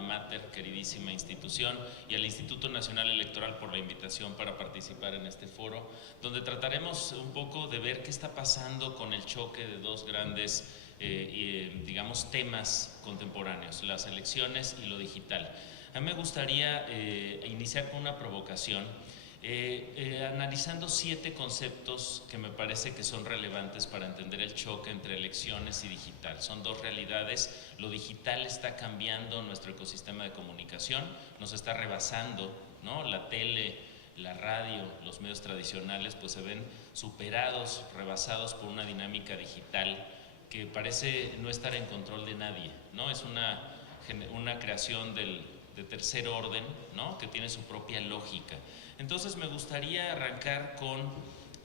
Mater, queridísima institución, y al Instituto Nacional Electoral por la invitación para participar en este foro, donde trataremos un poco de ver qué está pasando con el choque de dos grandes, digamos, temas contemporáneos, las elecciones y lo digital. A mí me gustaría iniciar con una provocación, analizando 7 conceptos que me parece que son relevantes para entender el choque entre elecciones y digital. Son dos realidades. Lo digital está cambiando nuestro ecosistema de comunicación, nos está rebasando, ¿no? La tele, la radio, los medios tradicionales pues se ven superados, rebasados por una dinámica digital que parece no estar en control de nadie, ¿no? Es una creación de tercer orden, ¿no? Que tiene su propia lógica. Entonces me gustaría arrancar con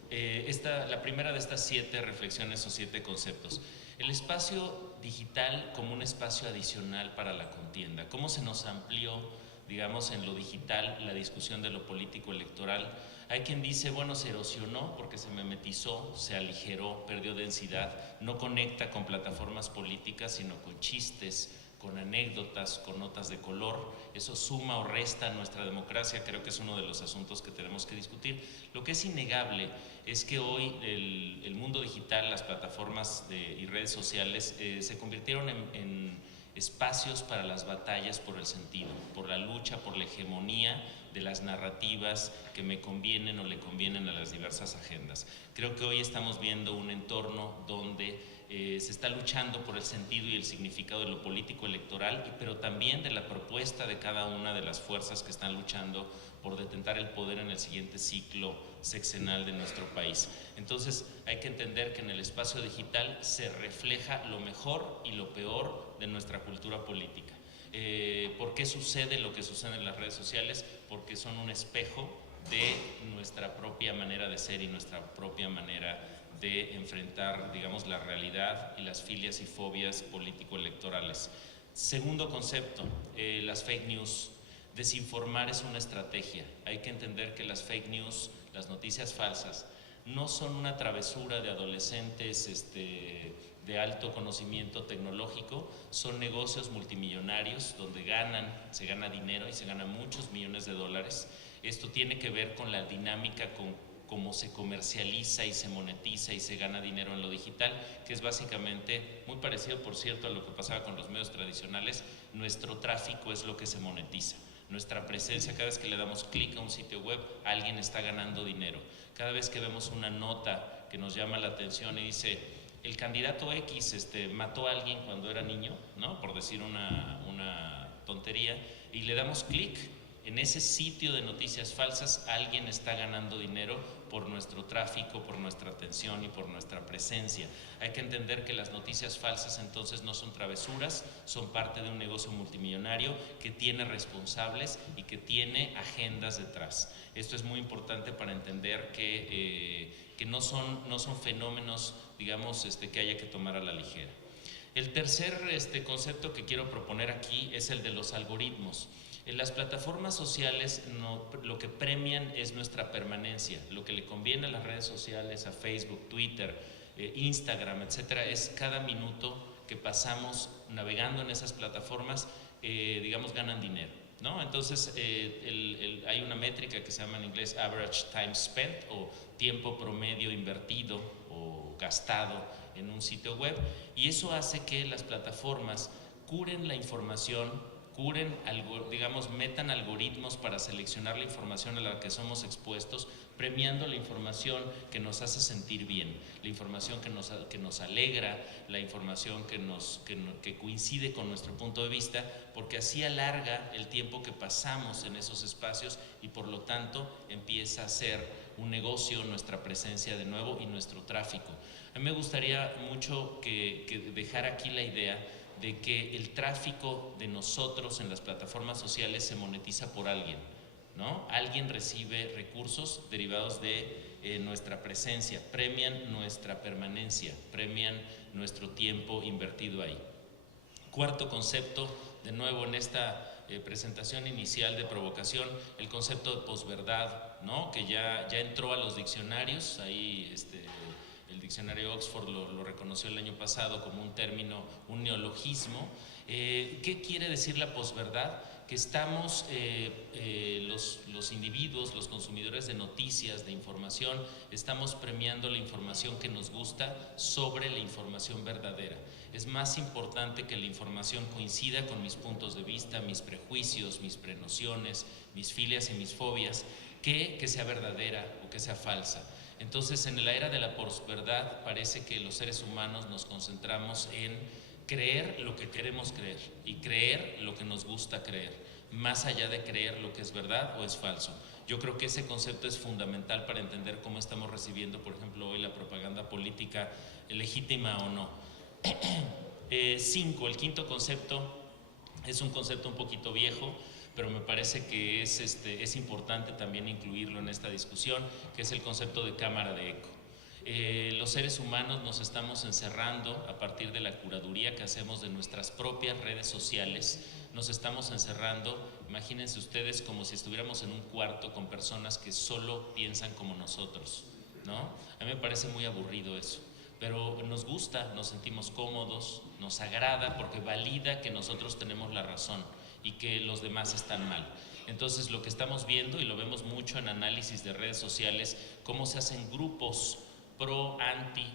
la primera de estas 7 reflexiones o 7 conceptos. El espacio digital como un espacio adicional para la contienda. ¿Cómo se nos amplió, digamos, en lo digital la discusión de lo político electoral? Hay quien dice, bueno, se erosionó porque se memetizó, se aligeró, perdió densidad, no conecta con plataformas políticas, sino con chistes, con anécdotas, con notas de color. Eso suma o resta a nuestra democracia. Creo que es uno de los asuntos que tenemos que discutir. Lo que es innegable es que hoy el mundo digital, las plataformas y redes sociales se convirtieron en espacios para las batallas por el sentido, por la lucha, por la hegemonía de las narrativas que me convienen o le convienen a las diversas agendas. Creo que hoy estamos viendo un entorno donde se está luchando por el sentido y el significado de lo político electoral, pero también de la propuesta de cada una de las fuerzas que están luchando por detentar el poder en el siguiente ciclo sexenal de nuestro país. Entonces hay que entender que en el espacio digital se refleja lo mejor y lo peor de nuestra cultura política. ¿Por qué sucede lo que sucede en las redes sociales? Porque son un espejo de nuestra propia manera de ser y nuestra propia manera de enfrentar, digamos, la realidad y las filias y fobias político-electorales. Segundo concepto, las fake news. Desinformar es una estrategia. Hay que entender que las fake news, las noticias falsas, no son una travesura de adolescentes de alto conocimiento tecnológico, son negocios multimillonarios donde se gana dinero y se gana muchos millones de dólares. Esto tiene que ver con la dinámica con cómo se comercializa y se monetiza y se gana dinero en lo digital, que es básicamente muy parecido, por cierto, a lo que pasaba con los medios tradicionales. Nuestro tráfico es lo que se monetiza. Nuestra presencia, cada vez que le damos clic a un sitio web, alguien está ganando dinero. Cada vez que vemos una nota que nos llama la atención y dice, el candidato X mató a alguien cuando era niño, ¿no? Por decir una tontería, y le damos clic, en ese sitio de noticias falsas alguien está ganando dinero por nuestro tráfico, por nuestra atención y por nuestra presencia. Hay que entender que las noticias falsas entonces no son travesuras, son parte de un negocio multimillonario que tiene responsables y que tiene agendas detrás. Esto es muy importante para entender que no son fenómenos, digamos, que haya que tomar a la ligera. El tercer concepto que quiero proponer aquí es el de los algoritmos. En las plataformas sociales lo que premian es nuestra permanencia. Lo que le conviene a las redes sociales, a Facebook, Twitter, Instagram, etcétera, es cada minuto que pasamos navegando en esas plataformas, digamos, ganan dinero, ¿no? Entonces hay una métrica que se llama en inglés average time spent, o tiempo promedio invertido o gastado en un sitio web, y eso hace que las plataformas curen la información, digamos, metan algoritmos para seleccionar la información a la que somos expuestos, premiando la información que nos hace sentir bien, la información que nos alegra, la información que coincide con nuestro punto de vista, porque así alarga el tiempo que pasamos en esos espacios y por lo tanto empieza a ser un negocio nuestra presencia de nuevo y nuestro tráfico. A mí me gustaría mucho que dejar aquí la idea de que el tráfico de nosotros en las plataformas sociales se monetiza por alguien, ¿no? Alguien recibe recursos derivados de nuestra presencia, premian nuestra permanencia, premian nuestro tiempo invertido ahí. Cuarto concepto, de nuevo en esta presentación inicial de provocación, el concepto de posverdad, ¿no? Que ya entró a los diccionarios. Ahí el diccionario Oxford lo reconoció el año pasado como un término, un neologismo. ¿Qué quiere decir la posverdad? Que estamos, los individuos, los consumidores de noticias, de información, estamos premiando la información que nos gusta sobre la información verdadera. Es más importante que la información coincida con mis puntos de vista, mis prejuicios, mis prenociones, mis filias y mis fobias, que sea verdadera o que sea falsa. Entonces, en la era de la posverdad parece que los seres humanos nos concentramos en creer lo que queremos creer y creer lo que nos gusta creer, más allá de creer lo que es verdad o es falso. Yo creo que ese concepto es fundamental para entender cómo estamos recibiendo, por ejemplo, hoy la propaganda política, legítima o no. 5, el quinto concepto es un concepto un poquito viejo, pero me parece que es importante también incluirlo en esta discusión, que es el concepto de cámara de eco. Los seres humanos nos estamos encerrando a partir de la curaduría que hacemos de nuestras propias redes sociales, nos estamos encerrando, imagínense ustedes como si estuviéramos en un cuarto con personas que solo piensan como nosotros, ¿no? A mí me parece muy aburrido eso, pero nos gusta, nos sentimos cómodos, nos agrada porque valida que nosotros tenemos la razón y que los demás están mal. Entonces lo que estamos viendo, y lo vemos mucho en análisis de redes sociales, cómo se hacen grupos pro, anti,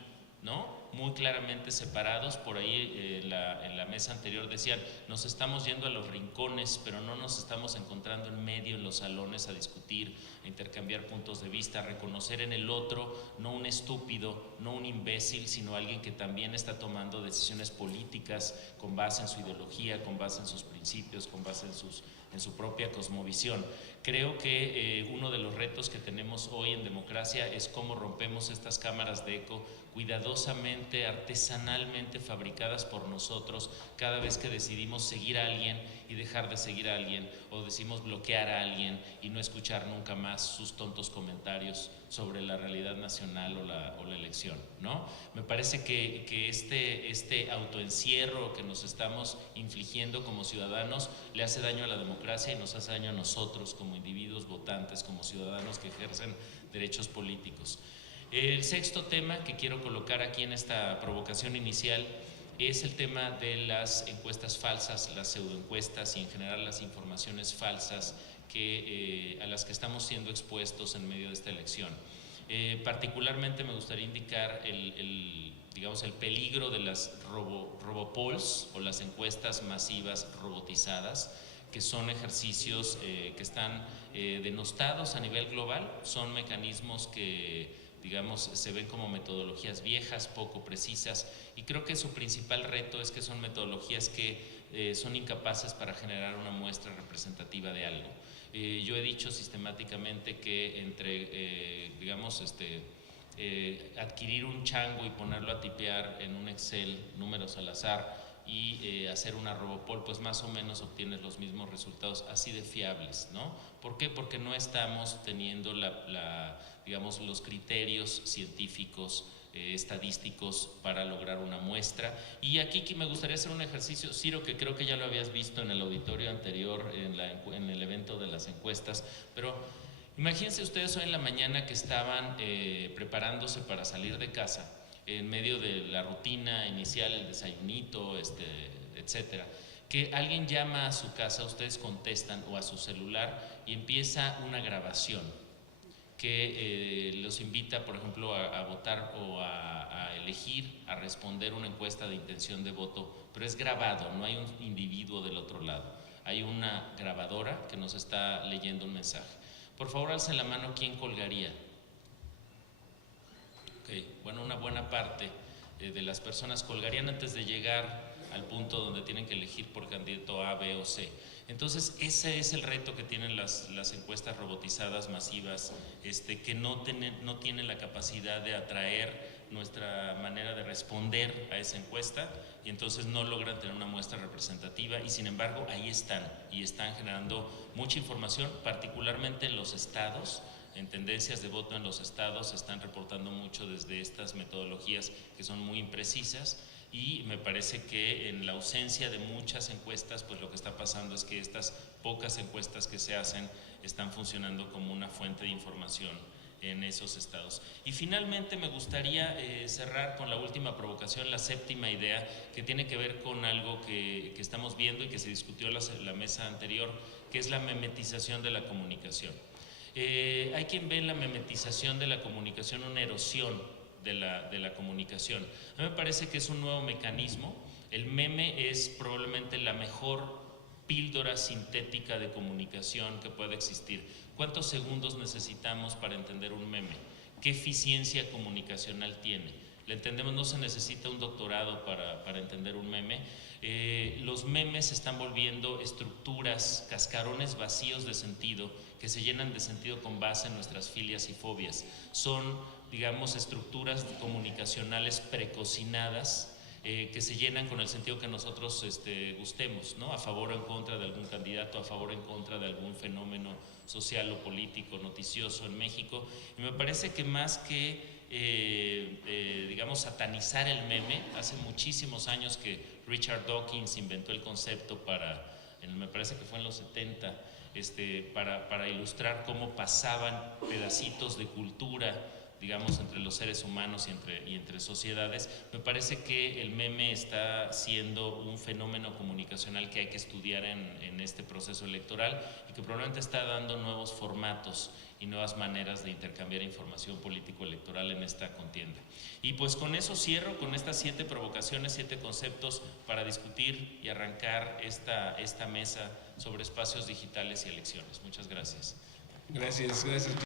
¿no? Muy claramente separados. Por ahí en la mesa anterior decían, nos estamos yendo a los rincones, pero no nos estamos encontrando en medio en los salones a discutir, a intercambiar puntos de vista, a reconocer en el otro no un estúpido, no un imbécil, sino alguien que también está tomando decisiones políticas con base en su ideología, con base en sus principios, con base en su propia cosmovisión. Creo que uno de los retos que tenemos hoy en democracia es cómo rompemos estas cámaras de eco cuidadosamente, artesanalmente fabricadas por nosotros cada vez que decidimos seguir a alguien y dejar de seguir a alguien, o decimos bloquear a alguien y no escuchar nunca más sus tontos comentarios sobre la realidad nacional o la elección, ¿no? Me parece que este autoencierro que nos estamos infligiendo como ciudadanos le hace daño a la democracia y nos hace daño a nosotros como individuos votantes, como ciudadanos que ejercen derechos políticos. El sexto tema que quiero colocar aquí en esta provocación inicial es el tema de las encuestas falsas, las pseudoencuestas y en general las informaciones falsas a las que estamos siendo expuestos en medio de esta elección. Particularmente me gustaría indicar digamos, el peligro de las robopolls o las encuestas masivas robotizadas, que son ejercicios que están denostados a nivel global, son mecanismos que digamos, se ven como metodologías viejas, poco precisas, y creo que su principal reto es que son metodologías que son incapaces para generar una muestra representativa de algo. Yo he dicho sistemáticamente que entre, digamos, adquirir un chango y ponerlo a tipear en un Excel, números al azar, y hacer una robopoll, pues más o menos obtienes los mismos resultados así de fiables, ¿no? ¿Por qué? Porque no estamos teniendo digamos, los criterios científicos, estadísticos para lograr una muestra. Y aquí me gustaría hacer un ejercicio, Ciro, que creo que ya lo habías visto en el auditorio anterior, en el evento de las encuestas, pero imagínense ustedes hoy en la mañana que estaban preparándose para salir de casa, en medio de la rutina inicial, el desayunito, etcétera, que alguien llama a su casa, ustedes contestan, o a su celular, y empieza una grabación que los invita, por ejemplo, a votar o a elegir, a responder una encuesta de intención de voto, pero es grabado, no hay un individuo del otro lado, hay una grabadora que nos está leyendo un mensaje. Por favor, alcen la mano, ¿quién colgaría? Bueno, una buena parte de las personas colgarían antes de llegar al punto donde tienen que elegir por candidato A, B o C. Entonces, ese es el reto que tienen las encuestas robotizadas masivas, que no tienen la capacidad de atraer nuestra manera de responder a esa encuesta, y entonces no logran tener una muestra representativa, y sin embargo ahí están, y están generando mucha información, particularmente en los estados. En tendencias de voto en los estados se están reportando mucho desde estas metodologías que son muy imprecisas, y me parece que en la ausencia de muchas encuestas, pues lo que está pasando es que estas pocas encuestas que se hacen están funcionando como una fuente de información en esos estados. Y finalmente me gustaría cerrar con la última provocación, la séptima idea, que tiene que ver con algo que estamos viendo y que se discutió en la mesa anterior, que es la memetización de la comunicación. Hay quien ve en la memetización de la comunicación una erosión de la comunicación. A mí me parece que es un nuevo mecanismo. El meme es probablemente la mejor píldora sintética de comunicación que pueda existir. ¿Cuántos segundos necesitamos para entender un meme? ¿Qué eficiencia comunicacional tiene? ¿Le entendemos? No se necesita un doctorado para entender un meme. Los memes se están volviendo estructuras, cascarones vacíos de sentido, que se llenan de sentido con base en nuestras filias y fobias. Son, digamos, estructuras comunicacionales precocinadas, que se llenan con el sentido que nosotros gustemos, ¿no? A favor o en contra de algún candidato, a favor o en contra de algún fenómeno social o político, noticioso en México. Y me parece que más que, digamos, satanizar el meme, hace muchísimos años que Richard Dawkins inventó el concepto me parece que fue en los 70, para ilustrar cómo pasaban pedacitos de cultura, digamos, entre los seres humanos y entre sociedades. Me parece que el meme está siendo un fenómeno comunicacional que hay que estudiar en este proceso electoral y que probablemente está dando nuevos formatos y nuevas maneras de intercambiar información político-electoral en esta contienda. Y pues con eso cierro, con estas 7 provocaciones, 7 conceptos para discutir y arrancar esta mesa sobre espacios digitales y elecciones. Muchas gracias. Gracias.